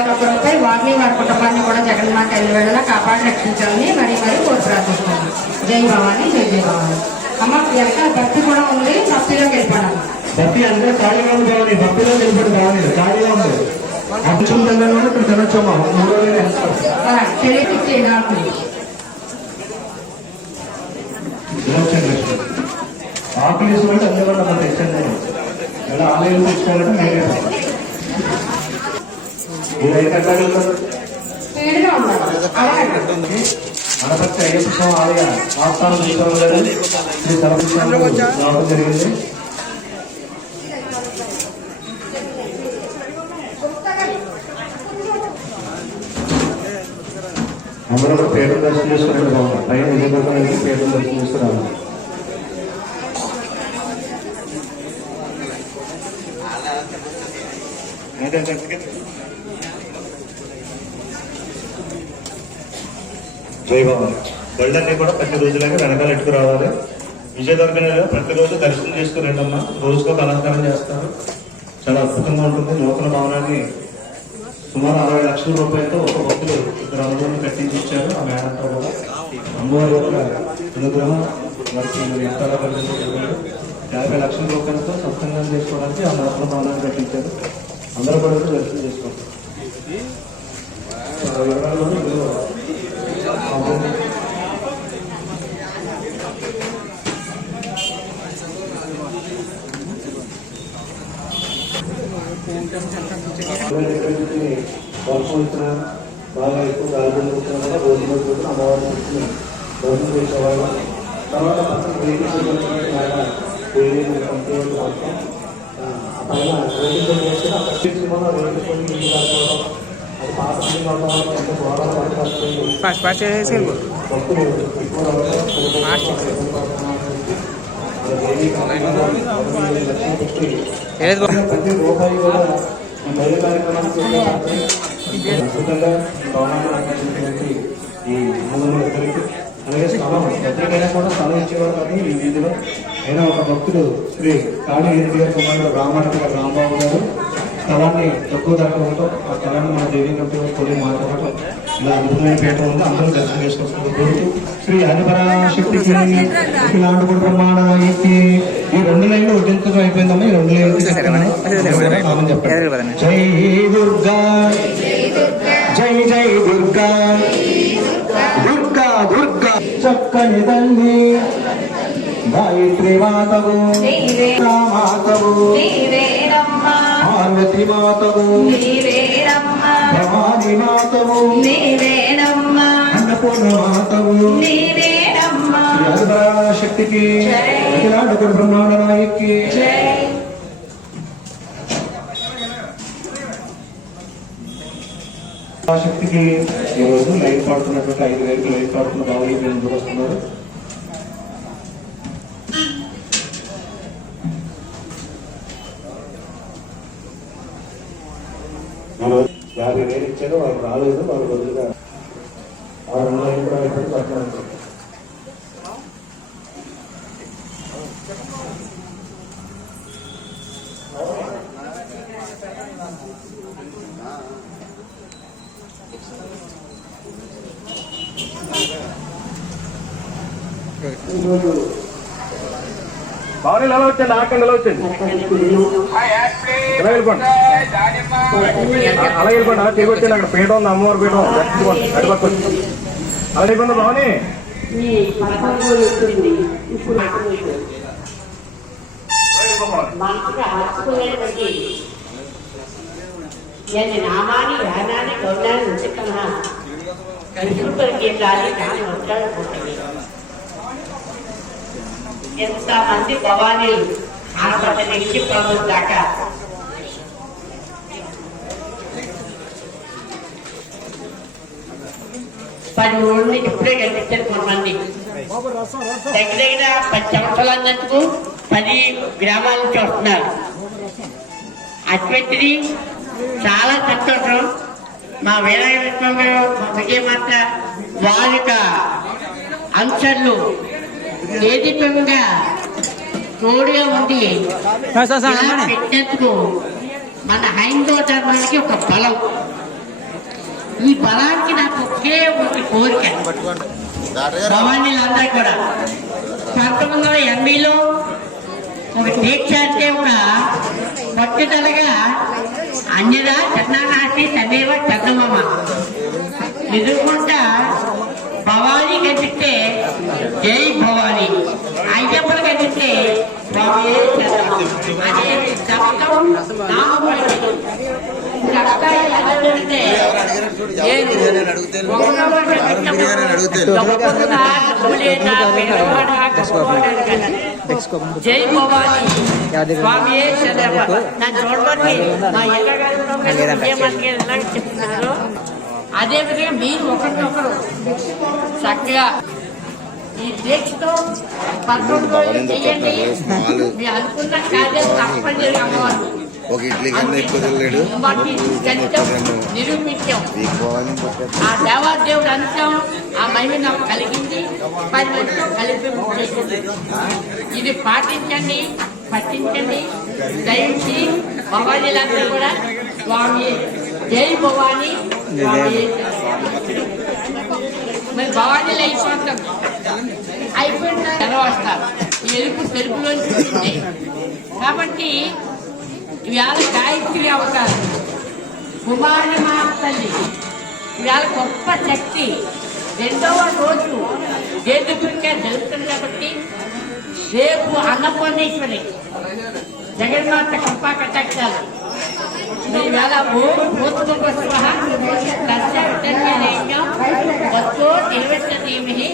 ఒక్కరిపై వారిని వారి కుటుంబాన్ని కూడా జగన్మాత ఎల్లు వెళ్ళలా కాపాడి రక్షించాలని మరీ మరీ కోరి ప్రార్థిస్తున్నాను. జై భవాని జై జై భవాని. అమ్మ వెనకాల భక్తి కూడా ఉంది భక్తిలోకి వెళ్ళిపోవడం భక్తి అంటే ఖాళీగా ఉంది కావాలి భక్తిలో నిలబడి కావాలి ఖాళీగా ఉంది. ఇక్కడ తినొచ్చమ్మా మూడో. తెలియపిచ్చి. ఆకులు మనం తెచ్చండి ఇలా ఆలయం తెచ్చుకోవాలంటే నేనే మీరైతే అయ్యప్ప స్వామి ఆలయ ఆస్థానం చూసాము గారు శ్రీ సర్వకృష్ణ రావడం జరిగింది అందరూ కూడా పేరు దర్శనం చేసుకున్నట్టు బాగుంది పైన విజయనగరం పేరు దర్శనం చేసుకురావాలి జై బాబా బళ్ళన్నీ కూడా ప్రతి రోజులాగా వెనకాల ఎట్టుకు రావాలి. ప్రతిరోజు దర్శనం చేసుకుని రండమ్మా. రోజుకొక అలంకారం చేస్తారు. చాలా అద్భుతంగా ఉంటుంది. నూతన భవనాన్ని సుమారు అరవై లక్షల రూపాయలతో ఒక భక్తులు ఇద్దరు అనుభవం కట్టించి ఇచ్చారు. ఆ మేడంతో కూడా అమ్మవారి యొక్క అనుగ్రహం వారికి ఎంతగా కలిగించారు యాభై లక్షల రూపాయలతో సత్సంగం చేసుకోవడానికి ఆ నూతన భవనాన్ని కట్టించారు. అందరూ కూడా వచ్చి దర్శనం చేసుకుంటారు వర్షం వచ్చిన బాగా ఎక్కువ గాలి వచ్చినా కూడా రోజు రోజు కూడా అమ్మవారిని వచ్చి దర్శనం చేసేవాళ్ళు తర్వాత పక్కన వెహికల్స్ లాగా వేరే కంపెనీ మొత్తం ఆ పైన వెహికల్స్ చేస్తే అక్కడ తీసుకున్న వెహికల్స్ కొన్ని ఇల్లు కాకపోవడం అది పాత బిల్డింగ్ ఫస్ట్ ఫస్ట్ చేసేసి వెళ్ళిపో భక్తులు ఈ అలాగే స్థలం ఎక్కడికైనా కూడా స్థలం ఇచ్చేవారు కానీ ఈ వీధిలో అయినా ఒక భక్తుడు శ్రీ కాళీ గారి కుమారుడు రామారెడ్డి గారు రాంబాబు గారు స్థలాన్ని తక్కువ ధర ఇవ్వటం ఆ స్థలాన్ని మన దేవీ కంపెనీ కొద్దిగా మార్చడం ఇలా అద్భుతమైన పీఠ ఉంది. అందరూ దర్శనం చేసుకొస్తున్నారు కోరుతూ శ్రీ హరిపరాశక్తికి ఇలాంటి కూడా ప్రమాణానికి ఈ రెండు లైన్లు ఉద్యంతం అయిపోయిందమ్మా. ఈ రెండు లైన్లు చెప్పండి. జై దుర్గా. జై జై దుర్గా. దుర్గా దుర్గా. చక్కని తల్లి. గాయత్రి మాతవు. మాతవు పార్వతి మాతవు భవాని మాతవు అన్నపూర్ణ మాతవు శక్తికి బ్రహ్మాండ నాయకి శక్తికి ఈ రోజు లైట్ పాడుతున్నటువంటి ఐదు వేలకు లైట్ పాడుతున్న బాబు వస్తున్నారు మనం యాభై వేలు ఇచ్చారు వాళ్ళు రాలేదు వాళ్ళు వదిలిగా ఆ రెండు లైన్ కూడా ఈరోజు భవన్ ఎలా వచ్చండి ఆకండి ఎలా వచ్చండి ఎలా వెళ్ళిపోండి? అలా వెళ్ళిపోండి అలా తిరిగి అక్కడ పీఠం ఉంది అమ్మవారి పీఠం దర్శించుకోండి అటుపక్క అలా వెళ్ళిపోండి భవని నామాన్ని ధ్యానాన్ని గౌరవాన్ని ఉంచుకున్నా కలుసుకుని దాన్ని దాన్ని వదలకపోతుంది ఎంతమంది భవానీలు ఆనపడ్డ నుంచి ప్రభుత్వ దాకా? పది ఊళ్ళని ఇప్పుడే కనిపించారు కొంతమంది. దగ్గర దగ్గర పది సంవత్సరాలకు పది గ్రామాల నుంచి వస్తున్నారు. అటువంటిది చాలా సంతోషం. మా వీరవిశ్వం గారు మా విజయమాత వారి యొక్క అంశాలు వేదికంగా ఉంది. పెట్టేందుకు మన హైందవ ధర్మానికి ఒక బలం. ఈ బలానికి నాకు ఒకే ఒక కోరిక. భవానీలందరూ కూడా. పంతొమ్మిది వందల ఎనభైలో ఒక దీక్ష అంటే ఒక పట్టుదలగా అన్యదా చందనాసి తదేవ చందమమ్మ ఎదుర్కొంటా భవానీ కనిపిస్తే జై భవానీ అయ్యప్పలు కనిపిస్తే స్వామి అనే శబ్దం జై భవాని స్వామి నన్ను చూడబట్టి మా ఎల్లగారు చెప్తున్నారు అదే విధంగా మీరు ఒకరినొకరు చక్కగా ఈ దీక్షతో పదకొండు రోజులు చేయండి. మీరు అనుకున్న కార్యం తప్పనిసరిగా అమ్మవారు. ఒక ఇడ్లీ కన్నా ఎక్కువ తినలేడు. వాటిని ఖచ్చితం నిరూపించాం. ఆ దేవాదేవుడు అంశం ఆ మహిమ నాకు కలిగింది పది మందితో కలిపి ఇది పాటించండి పట్టించండి. దయించి భవానీలందరూ కూడా స్వామి జై భవాని. మరి భవానీలు అయిపోతాం అయిపోయిన తర్వాత ఈ ఎరుపు తెలుపులో ఉంటుంది. కాబట్టి ఇవాళ గాయత్రి అవతారం. కుమారి తల్లి ఇవాళ గొప్ప శక్తి. రెండవ రోజు దేదుపురిగా జరుగుతుంది కాబట్టి రేపు అన్నపూర్ణేశ్వరి. జగన్మాత కృపా కటాక్షాలు. మీ వేళ ఓం భూతముఖ స్వహ తస్య వితర్మేణ్యం వస్తో దేవస్య ధీమహి